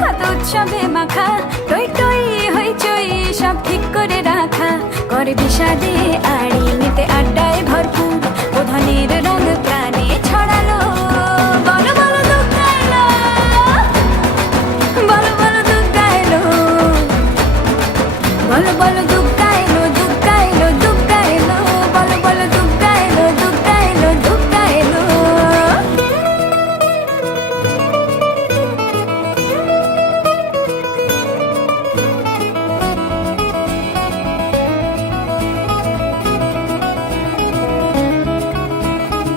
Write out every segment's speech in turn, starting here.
কত উৎসবে মাখা? টই টই হইচই সব ঠিক করে রাখা। করে বিষাদে আড়ি নিতে আড্ডায় ভরপুর প্রধানের রঙ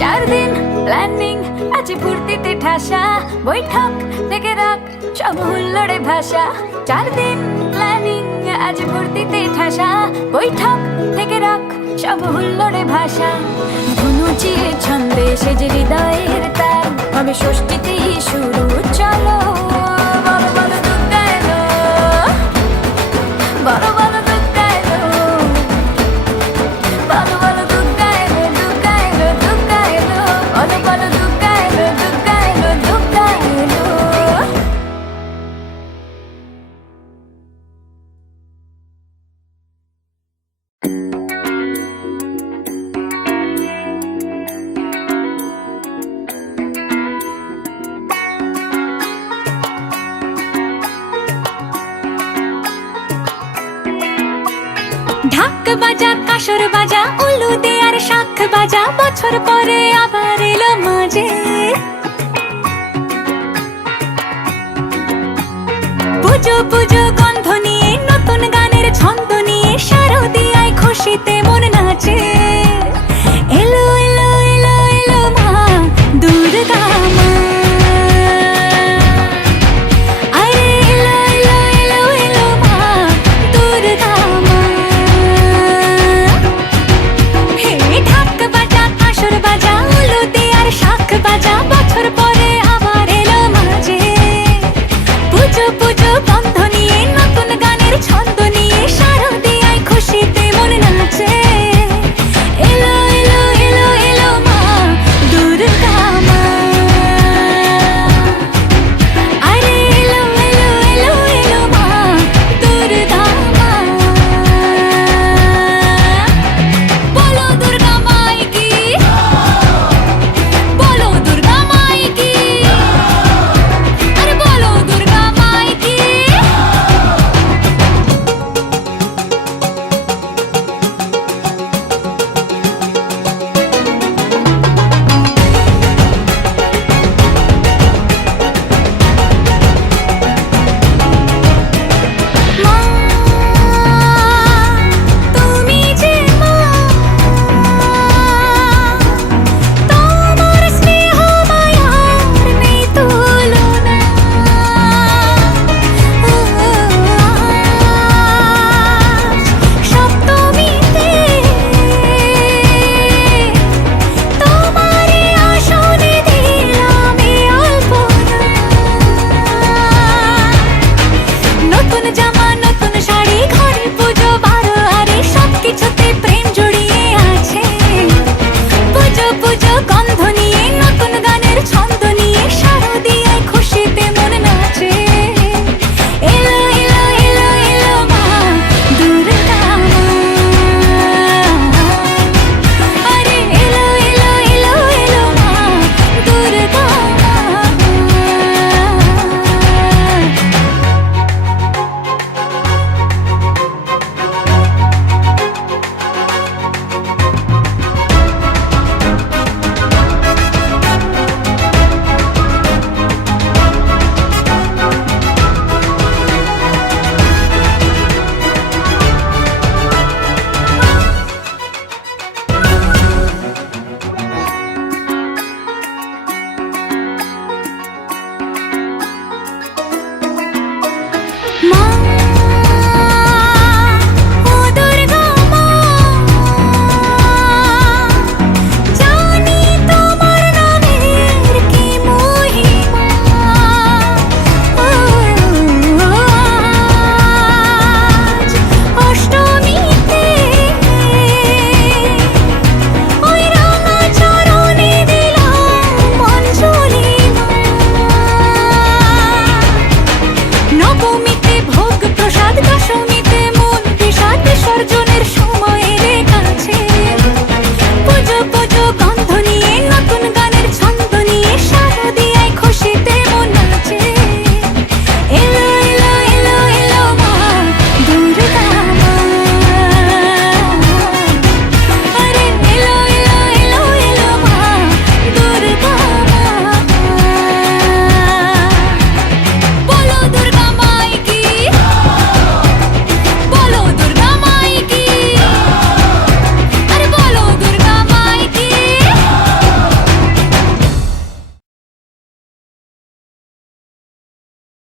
চার দিন প্ল্যানিং আছে ফুর্তিতে ঠাসা। বৈঠক থেকে রাখ সব হুল্লোড়ে ভাষা চার দিন প্ল্যানিং আজ ফুর্তিতে ঠাসা। বৈঠক থেকে রাখ সব হুল্লোড়ে ভাষা ধুনুচির ছন্দে সেজে হৃদয়ের তার হবে ষষ্ঠীতেই শুরু, চলো। ঢাক বাজা, কাসর বাজা উলু দে শাখ বাজা, বছর পরে আবার এলো মাঝে। পুজো পুজো